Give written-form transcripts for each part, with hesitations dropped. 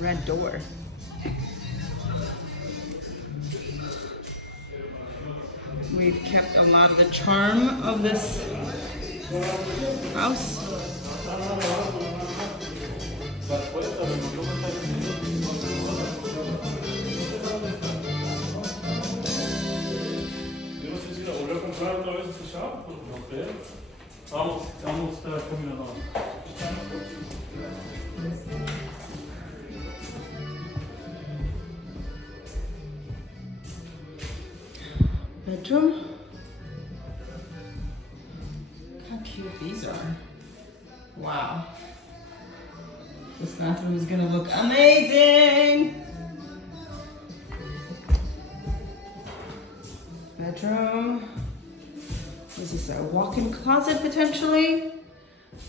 red door. We've kept a lot of the charm of this house. Bedroom. Look how cute these are. Wow. This bathroom is gonna look amazing. Bedroom. Is this a walk-in closet potentially?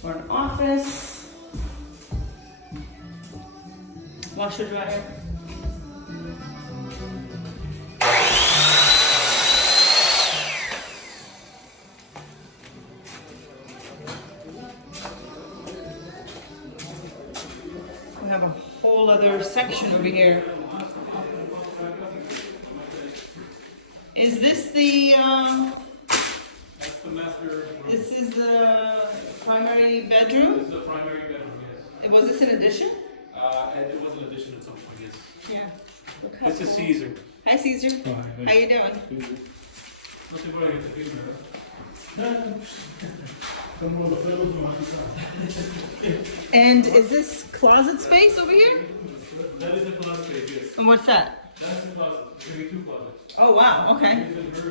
Or an office? Washer dryer. We have a whole other section over here. Is this the, That's the master room. this is the primary bedroom? This is the primary bedroom, yes. Was this an addition? And it was an addition at some point, yes. Yeah. Look how This is cool. Caesar. Hi Caesar. Oh, hi. How you doing? Not too bad, it's a big man. And is this closet space over here? That is a closet space, yes. And what's that? That's the closet. There can be two closets. Oh wow, okay. There's a